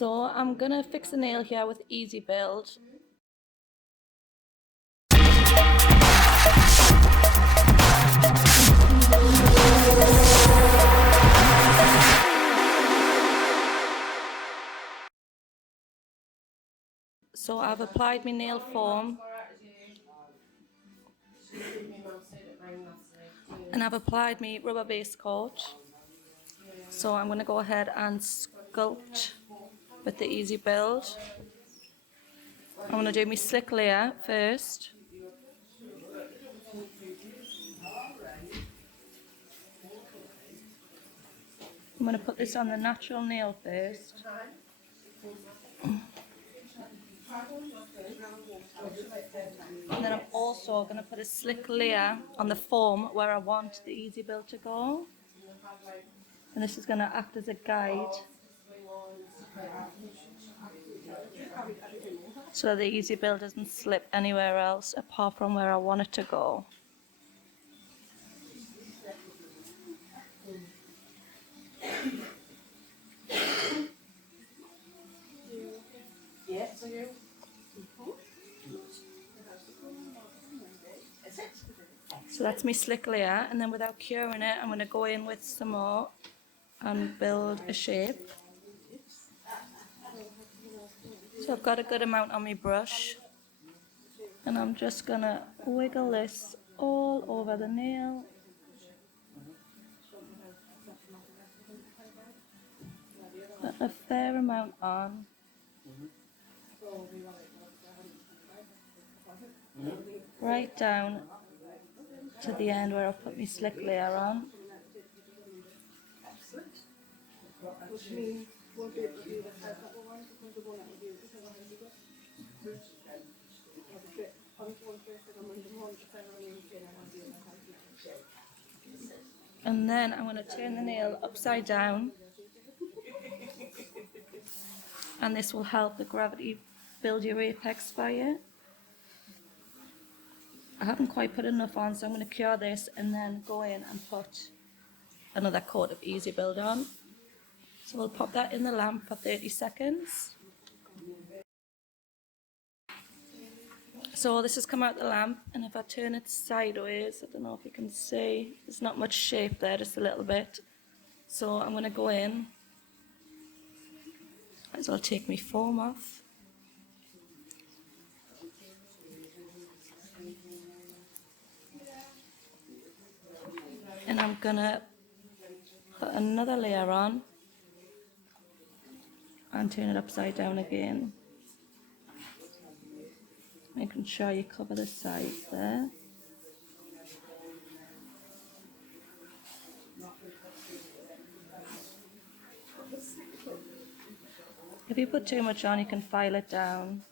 So I'm gonna fix the nail here with EasiBuild. So I've applied my nail foam and I've applied my rubber base coat. So I'm going to go ahead and sculpt with the EasiBuild. I'm going to do my slick layer first. I'm going to put this on the natural nail first. And then I'm also going to put a slick layer on the foam where I want the EasiBuild to go. And this is going to act as a guide so that the EasiBuild doesn't slip anywhere else apart from where I want it to go. So that's my slick layer, and then without curing it, I'm going to go in with some more and build a shape. So I've got a good amount on my brush, and I'm just going to wiggle this all over the nail. Put a fair amount on. Right down to the end where I've put my slick layer on. And then I'm going to turn the nail upside down, and this will help the gravity build your apex for you. I haven't quite put enough on, so I'm going to cure this and then go in and put another coat of EasiBuild on. So we'll pop that in the lamp for 30 seconds. So this has come out the lamp, and if I turn it sideways, I don't know if you can see, there's not much shape there, just a little bit. So I'm going to go in, as I'll take my foam off. And I'm going to put another layer on and turn it upside down again. Making sure you cover the sides there. If you put too much on, you can file it down,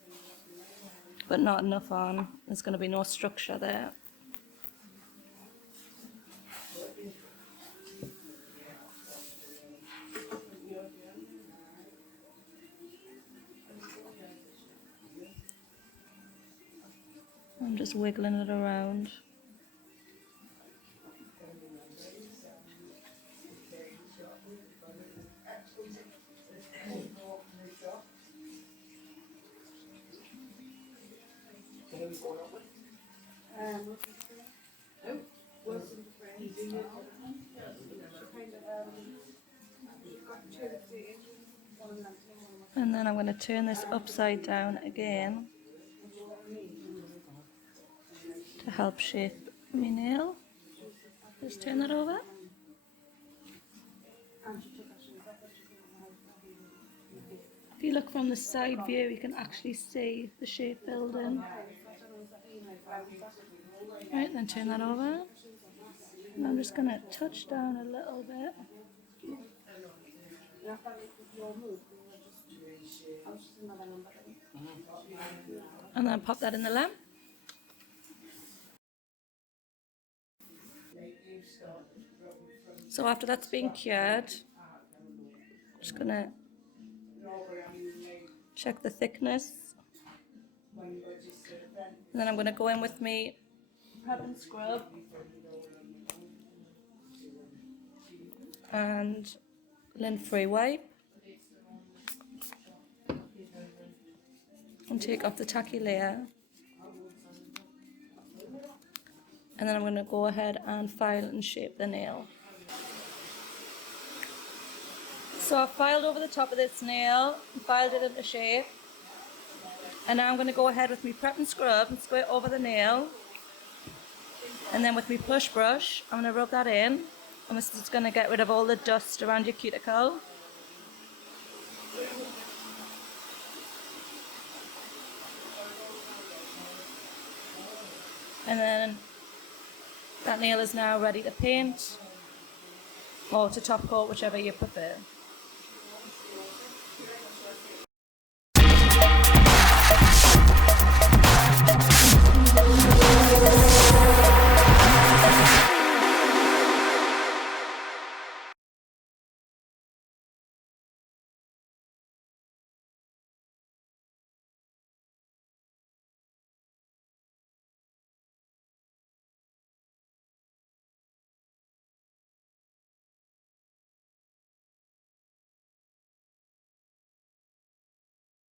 but not enough on. There's going to be no structure there. I'm just wiggling it around. And then I'm going to turn this upside down again to help shape my nail. Just turn that over. If you look from the side view, you can actually see the shape building. Right, then turn that over. And I'm just going to touch down a little bit. And then pop that in the lamp. So after that's been cured, I'm just going to check the thickness. And then I'm going to go in with me prep and scrub and lint-free wipe. and take off the tacky layer. And then I'm going to go ahead and file and shape the nail. So I've filed over the top of this nail, filed it into shape. And now I'm going to go ahead with my prep and scrub and squirt over the nail. And then with my plush brush, I'm going to rub that in. And this is going to get rid of all the dust around your cuticle. And then that nail is now ready to paint or to top coat, whichever you prefer.